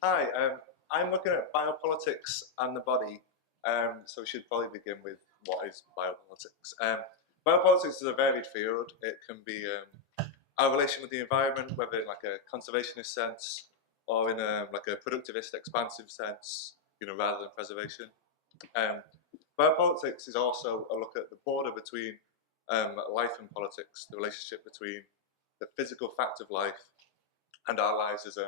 Hi, I'm looking at biopolitics and the body, so we should probably begin with what is biopolitics. Biopolitics is a varied field. It can be our relation with the environment, whether in like a conservationist sense or in like a productivist, expansive sense, rather than preservation. Biopolitics is also a look at the border between life and politics, the relationship between the physical fact of life and our lives as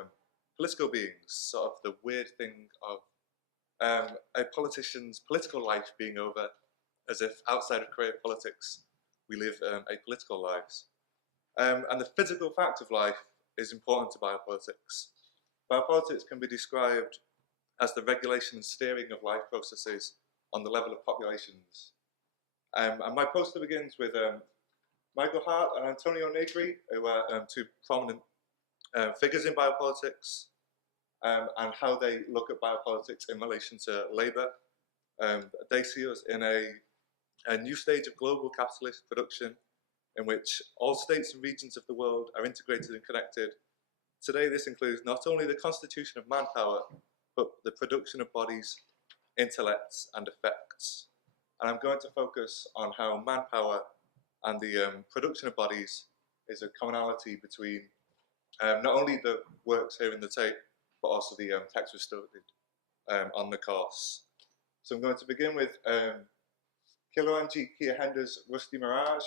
political beings, sort of the weird thing of a politician's political life being over, as if outside of career politics we live apolitical lives. And the physical fact of life is important to biopolitics. Biopolitics can be described as the regulation and steering of life processes on the level of populations. And my poster begins with Michael Hart and Antonio Negri, who are two prominent figures in biopolitics, and how they look at biopolitics in relation to labour. They see us in a new stage of global capitalist production in which all states and regions of the world are integrated and connected. Today this includes not only the constitution of manpower, but the production of bodies, intellects and effects. And I'm going to focus on how manpower and the production of bodies is a commonality between not only the works here in the tape, but also the text we've studied on the course. So I'm going to begin with Kiloanji Kiahenda's Rusty Mirage.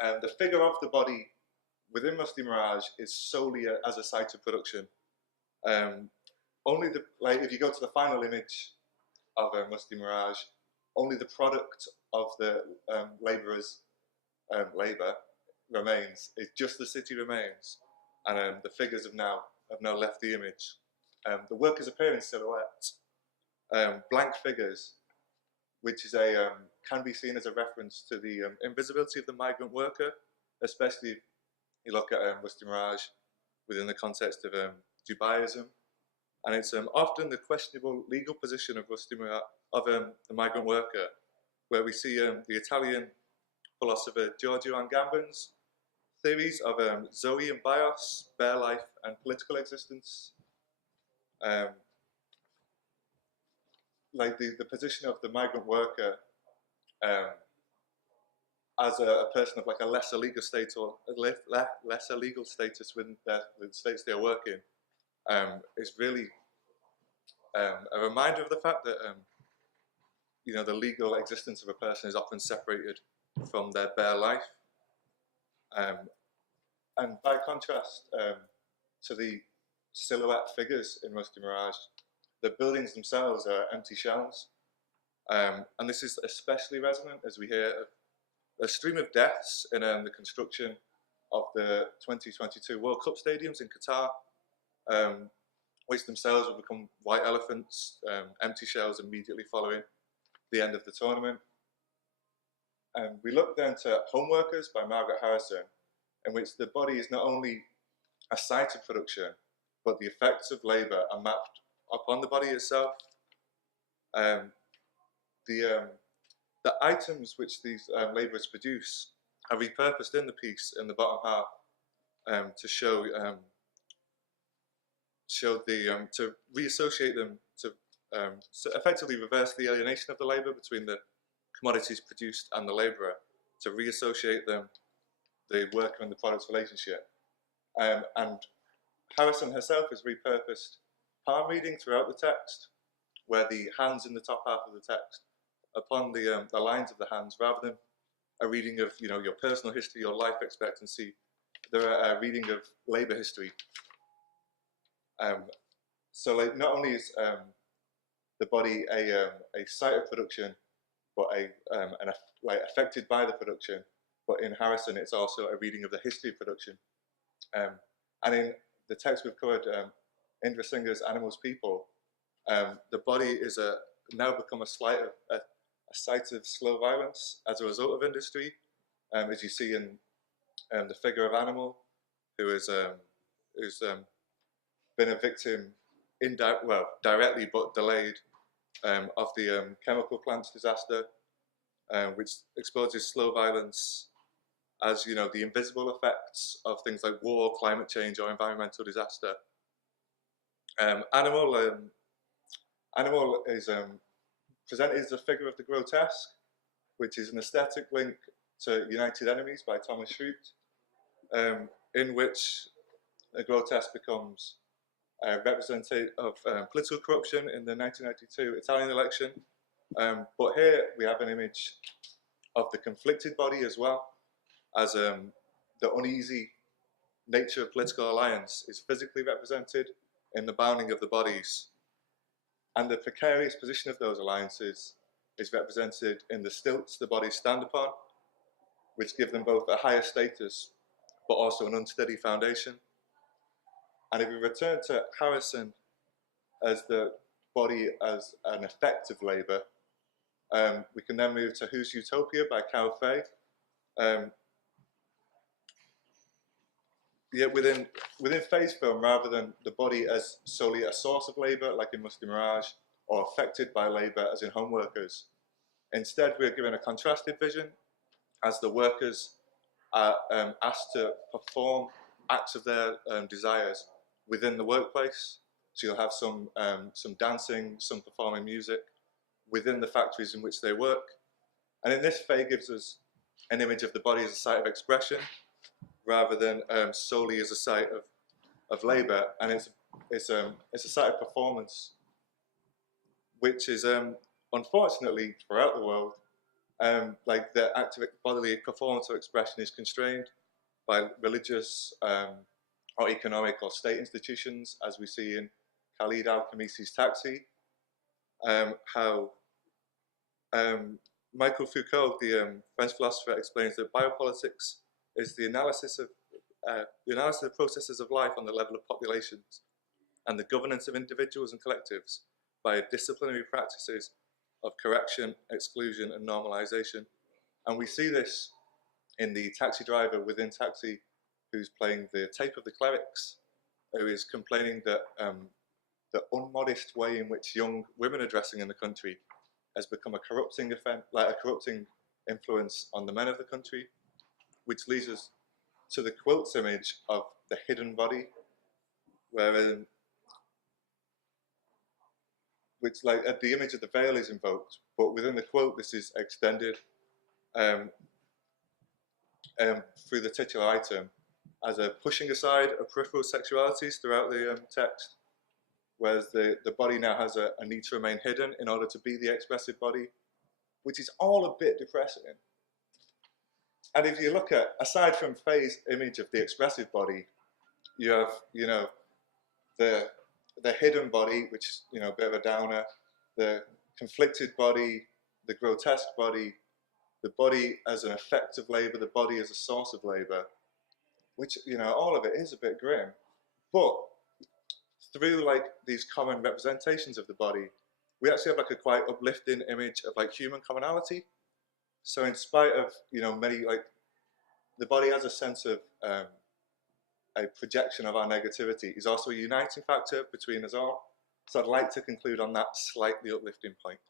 The figure of the body within Rusty Mirage is solely as a site of production. Only if you go to the final image of Rusty Mirage, only the product of the labourers' labour remains. It's just the city remains, and the figures have now left the image. The workers appear in silhouette, blank figures, which is can be seen as a reference to the invisibility of the migrant worker, especially if you look at Rusty Mirage within the context of Dubaiism. And it's often the questionable legal position of the migrant worker, where we see the Italian philosopher Giorgio Agamben's theories of Zoe and Bios, bare life and political existence. Like the position of the migrant worker as a person of like a lesser legal state or lesser legal status within the states they are working is really a reminder of the fact that the legal existence of a person is often separated from their bare life. And by contrast to the silhouette figures in Rusty Mirage, the buildings themselves are empty shells. And this is especially resonant as we hear a stream of deaths in the construction of the 2022 World Cup stadiums in Qatar, which themselves will become white elephants, empty shells immediately following the end of the tournament. And we look then to Homeworkers by Margaret Harrison, in which the body is not only a site of production, but the effects of labour are mapped upon the body itself. The items which these labourers produce are repurposed in the piece in the bottom half to show to reassociate them to effectively reverse the alienation of the labour between the commodities produced and the labourer, to reassociate them, the worker and the product's relationship. And Harrison herself has repurposed palm reading throughout the text, where the hands in the top half of the text, upon the lines of the hands, rather than a reading of your personal history, your life expectancy, they're a reading of labour history. So like not only is the body a site of production, but affected by the production, but in Harrison it's also a reading of the history of production. And in the text we've covered, Indra Singh's Animals People, the body is now become a site of slow violence as a result of industry, as you see in the figure of Animal, who's been a victim directly but delayed of the chemical plants disaster, which exposes slow violence as the invisible effects of things like war, climate change, or environmental disaster. Animal is presented as a figure of the grotesque, which is an aesthetic link to United Enemies by Thomas Schrute, in which a grotesque becomes representative of political corruption in the 1992 Italian election. But here we have an image of the conflicted body as well, as the uneasy nature of political alliance is physically represented in the bounding of the bodies. And the precarious position of those alliances is represented in the stilts the bodies stand upon, which give them both a higher status but also an unsteady foundation. And if we return to Harrison as the body as an effect of labour, we can then move to Whose Utopia by Cao Fei. Yet within Fei's film, rather than the body as solely a source of labour, like in Musty Mirage, or affected by labour, as in Home Workers, instead we're given a contrasted vision, as the workers are asked to perform acts of their desires within the workplace. So you'll have some dancing, some performing music within the factories in which they work. And in this, Fei gives us an image of the body as a site of expression, rather than solely as a site of labour, and it's a site of performance, which is unfortunately throughout the world, like the act of bodily performance or expression is constrained by religious or economic or state institutions, as we see in Khalid Al-Khamisi's Taxi. How Michael Foucault, the French philosopher, explains that biopolitics is the analysis of processes of life on the level of populations and the governance of individuals and collectives by disciplinary practices of correction, exclusion, and normalization. And we see this in the taxi driver within Taxi, who's playing the tape of the clerics, who is complaining that the unmodest way in which young women are dressing in the country has become a corrupting influence on the men of the country, which leads us to the quilt's image of the hidden body, wherein the image of the veil is invoked, but within the quilt this is extended through the titular item as a pushing aside of peripheral sexualities throughout the text, whereas the body now has a need to remain hidden in order to be the expressive body, which is all a bit depressing. And if you look at, aside from Fei's image of the expressive body, you have, the hidden body, which is, a bit of a downer, the conflicted body, the grotesque body, the body as an effect of labour, the body as a source of labour, which, all of it is a bit grim. But through these common representations of the body, we actually have a quite uplifting image of human commonality. So in spite of, many, the body has a sense of a projection of our negativity, is also a uniting factor between us all. So I'd like to conclude on that slightly uplifting point.